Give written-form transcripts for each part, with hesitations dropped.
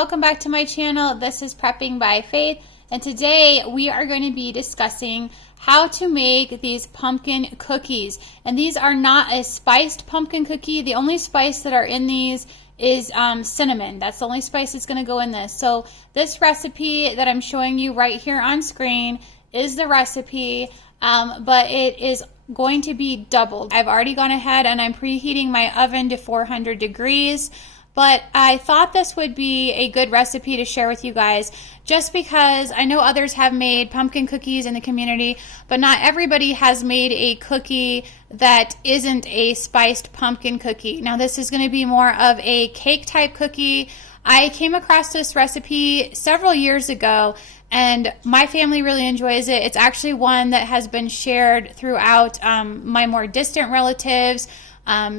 welcome back to my channel. This is Prepping by Faith, and today we are going to be discussing how to make these pumpkin cookies. And these are not a spiced pumpkin cookie. The only spice that are in these is cinnamon. That's the only spice that's going to go in this. So this recipe that I'm showing you right here on screen is the recipe, but it is going to be doubled. I've already gone ahead and I'm preheating my oven to 400 degrees. But I thought this would be a good recipe to share with you guys just because I know others have made pumpkin cookies in the community, but not everybody has made a cookie that isn't a spiced pumpkin cookie. Now this is going to be more of a cake type cookie. I came across this recipe several years ago and my family really enjoys it. It's actually one that has been shared throughout my more distant relatives.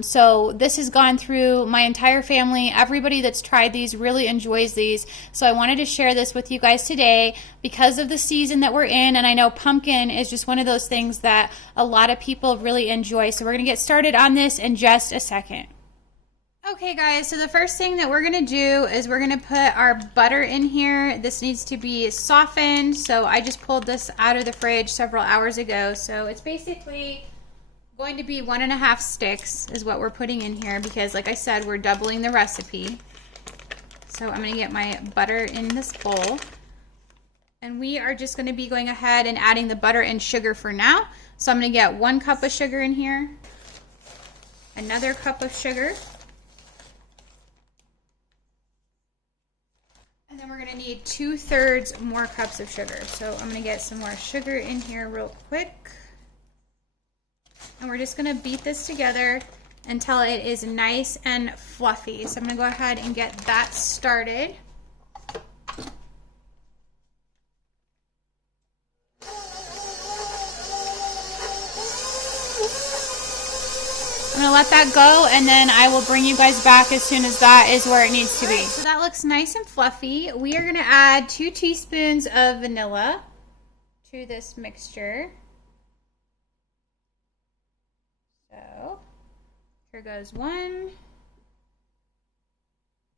So this has gone through my entire family. Everybody that's tried these really enjoys these. So I wanted to share this with you guys today because of the season that we're in. And I know pumpkin is just one of those things that a lot of people really enjoy. So we're going to get started on this in just a second. Okay guys, so the first thing that we're going to do is we're going to put our butter in here. This needs to be softened. So I just pulled this out of the fridge several hours ago. So it's basically going to be 1.5 sticks is what we're putting in here because like I said, we're doubling the recipe. So I'm going to get my butter in this bowl. And we are just going to be going ahead and adding the butter and sugar for now. So I'm going to get 1 cup of sugar in here. Another cup of sugar. And then we're going to need 2/3 more cups of sugar. So I'm going to get some more sugar in here real quick. And we're just going to beat this together until it is nice and fluffy. So I'm going to go ahead and get that started. I'm going to let that go and then I will bring you guys back as soon as that is where it needs to be. So that looks nice and fluffy. We are going to add 2 teaspoons of vanilla to this mixture. So here goes 1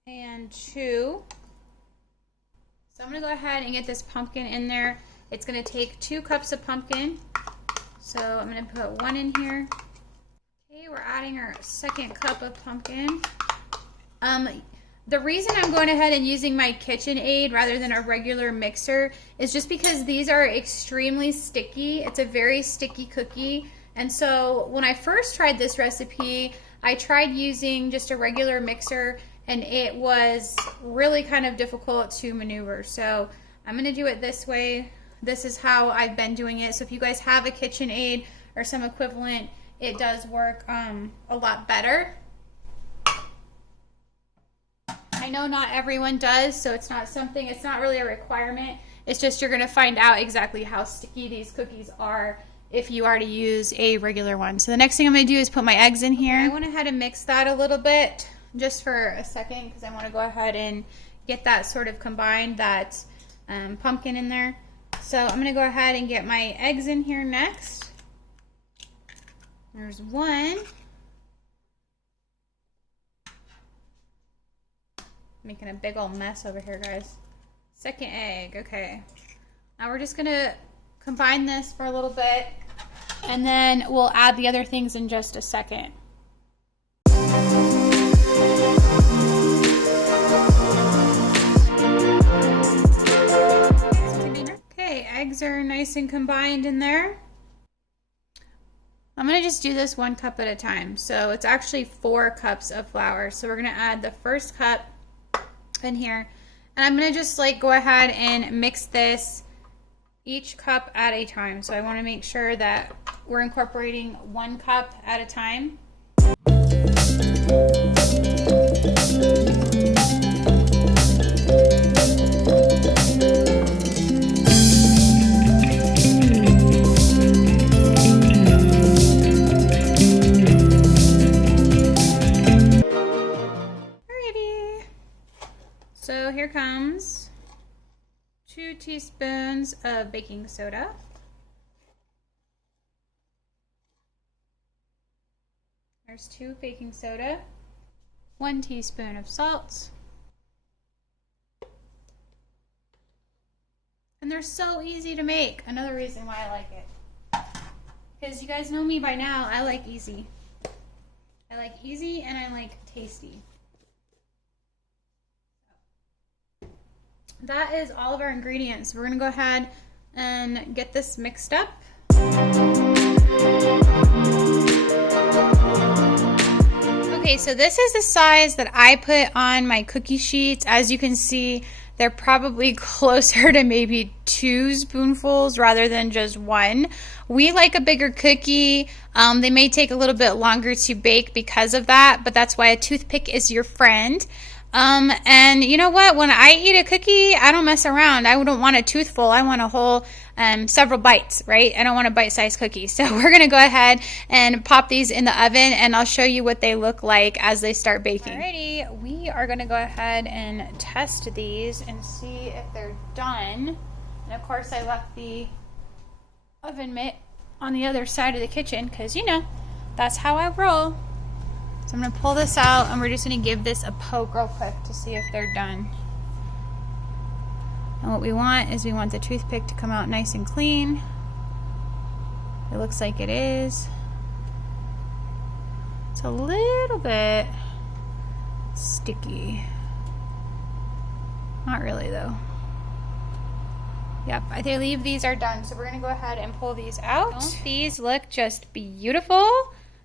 and 2. So I'm going to go ahead and get this pumpkin in there. It's going to take 2 cups of pumpkin. So I'm going to put 1 in here. Okay, we're adding our 2nd cup of pumpkin. The reason I'm going ahead and using my KitchenAid rather than a regular mixer is just because these are extremely sticky. It's a very sticky cookie. And so when I first tried this recipe, I tried using just a regular mixer and it was really kind of difficult to maneuver. So I'm going to do it this way. This is how I've been doing it. So if you guys have a KitchenAid or some equivalent, it does work a lot better. I know not everyone does, so it's not really a requirement. It's just you're going to find out exactly how sticky these cookies are if you are to use a regular one. So the next thing I'm going to do is put my eggs in here. I went ahead and mix that a little bit just for a second because I want to go ahead and get that sort of combined, that pumpkin in there. So I'm going to go ahead and get my eggs in here next. There's 1. Making a big old mess over here, guys. 2nd egg, okay. Now we're just going to combine this for a little bit and then we'll add the other things in just a second. Okay, eggs are nice and combined in there. I'm going to just do this 1 cup at a time. So it's actually 4 cups of flour. So we're going to add the 1st cup in here. And I'm going to just go ahead and mix this each cup at a time. So I want to make sure that we're incorporating 1 cup at a time. Alrighty. So here comes 2 teaspoons of baking soda. There's 2 baking soda. 1 teaspoon of salt. they're so easy to make. Another reason why I like it. Because you guys know me by now, I like easy. I like easy and I like tasty. That is all of our ingredients. We're gonna go ahead and get this mixed up. Okay, so this is the size that I put on my cookie sheets. As you can see, they're probably closer to maybe 2 spoonfuls rather than just 1. We like a bigger cookie. They may take a little bit longer to bake because of that, but that's why a toothpick is your friend. And you know what? When I eat a cookie, I don't mess around. I don't want a toothful. I want a whole several bites, right? I don't want a bite-sized cookie. So we're going to go ahead and pop these in the oven, and I'll show you what they look like as they start baking. Alrighty, we are going to go ahead and test these and see if they're done. And of course, I left the oven mitt on the other side of the kitchen because, you know, that's how I roll. So I'm going to pull this out and we're just going to give this a poke real quick to see if they're done. And what we want is we want the toothpick to come out nice and clean. It looks like it is. It's a little bit sticky. Not really though. Yep, I believe these are done. So we're going to go ahead and pull these out. These look just beautiful.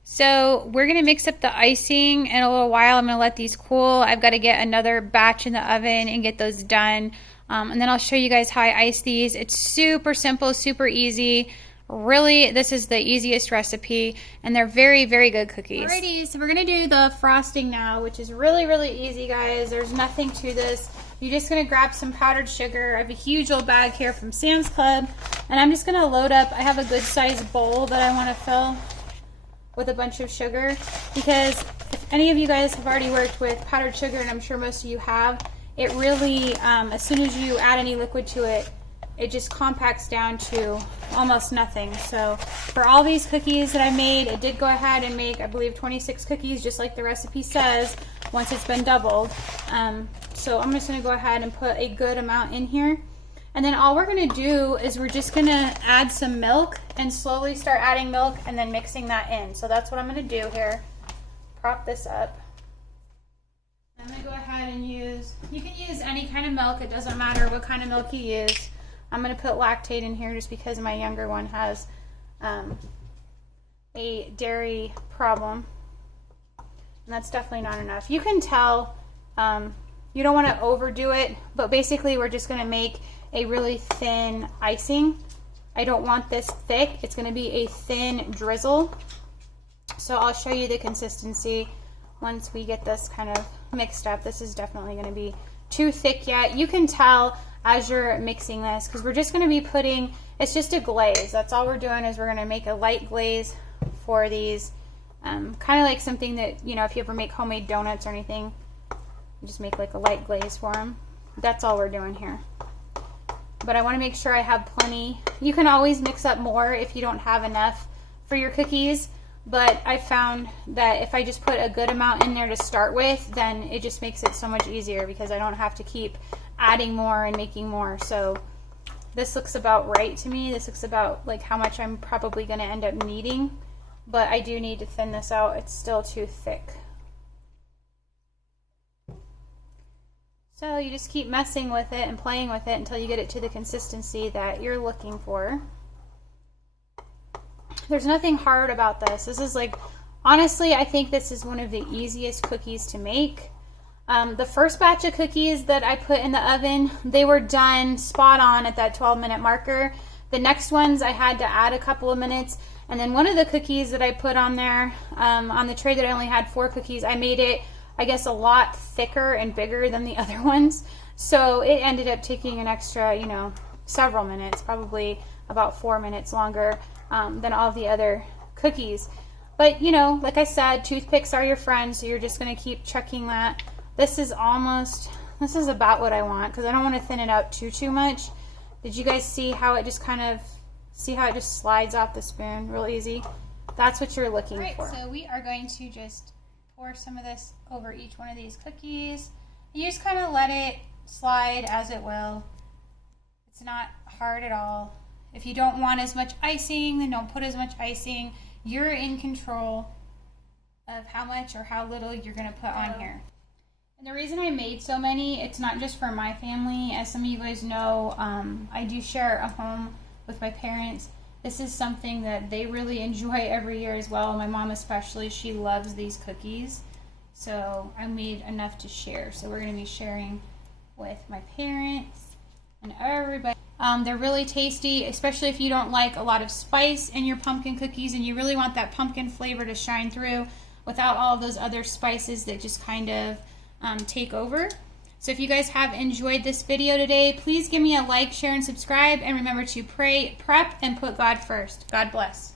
So we're going to mix up the icing in a little while. I'm going to let these cool. I've got to get another batch in the oven and get those done. And then I'll show you guys how I ice these. It's super simple, super easy. Really, this is the easiest recipe, and they're very, very good cookies. Alrighty, so we're going to do the frosting now, which is really, really easy, guys. There's nothing to this. You're just going to grab some powdered sugar. I have a huge old bag here from Sam's Club, and I'm just going to load up. I have a good sized bowl that I want to fill with a bunch of sugar, because if any of you guys have already worked with powdered sugar, and I'm sure most of you have, it really, as soon as you add any liquid to it, it just compacts down to almost nothing. So for all these cookies that I made, it did go ahead and make, I believe, 26 cookies, just like the recipe says, once it's been doubled. So I'm just gonna go ahead and put a good amount in here. And then all we're gonna do is we're just gonna add some milk and slowly start adding milk and then mixing that in. So that's what I'm gonna do here. Prop this up. I'm gonna go ahead and use, you can use any kind of milk, it doesn't matter what kind of milk you use. I'm gonna put lactate in here just because my younger one has a dairy problem. And that's definitely not enough. You can tell, you don't wanna overdo it, but basically we're just gonna make a really thin icing. I don't want this thick. It's going to be a thin drizzle. So I'll show you the consistency once we get this kind of mixed up. This is definitely going to be too thick yet. You can tell as you're mixing this because we're just going to be putting, it's just a glaze. That's all we're doing is we're going to make a light glaze for these. Kind of like something that, you know, if you ever make homemade donuts or anything, you just make like a light glaze for them. That's all we're doing here. But I want to make sure I have plenty. You can always mix up more if you don't have enough for your cookies, but I found that if I just put a good amount in there to start with, then it just makes it so much easier because I don't have to keep adding more and making more. So this looks about right to me. This looks about like how much I'm probably going to end up needing, but I do need to thin this out. It's still too thick. So you just keep messing with it and playing with it until you get it to the consistency that you're looking for. There's nothing hard about this. This is like, honestly, I think this is one of the easiest cookies to make. The first batch of cookies that I put in the oven, they were done spot on at that 12-minute marker. The next ones I had to add a couple of minutes. And then one of the cookies that I put on there, on the tray that I only had 4 cookies, I made it, I guess, a lot thicker and bigger than the other ones. So it ended up taking an extra, you know, several minutes, probably about 4 minutes longer than all the other cookies. But, you know, like I said, toothpicks are your friend, so you're just going to keep chucking that. This is about what I want because I don't want to thin it out too much. Did you guys see how it just slides off the spoon real easy? That's what you're looking for. So we are going to just pour some of this over each one of these cookies. You just kind of let it slide as it will. It's not hard at all. If you don't want as much icing, then don't put as much icing. You're in control of how much or how little you're going to put on here. And the reason I made so many, it's not just for my family. As some of you guys know, I do share a home with my parents. This is something that they really enjoy every year as well. My mom especially, she loves these cookies. So I made enough to share. So we're going to be sharing with my parents and everybody. They're really tasty, especially if you don't like a lot of spice in your pumpkin cookies and you really want that pumpkin flavor to shine through without all of those other spices that just kind of take over. So if you guys have enjoyed this video today, please give me a like, share, and subscribe. And remember to pray, prep, and put God first. God bless.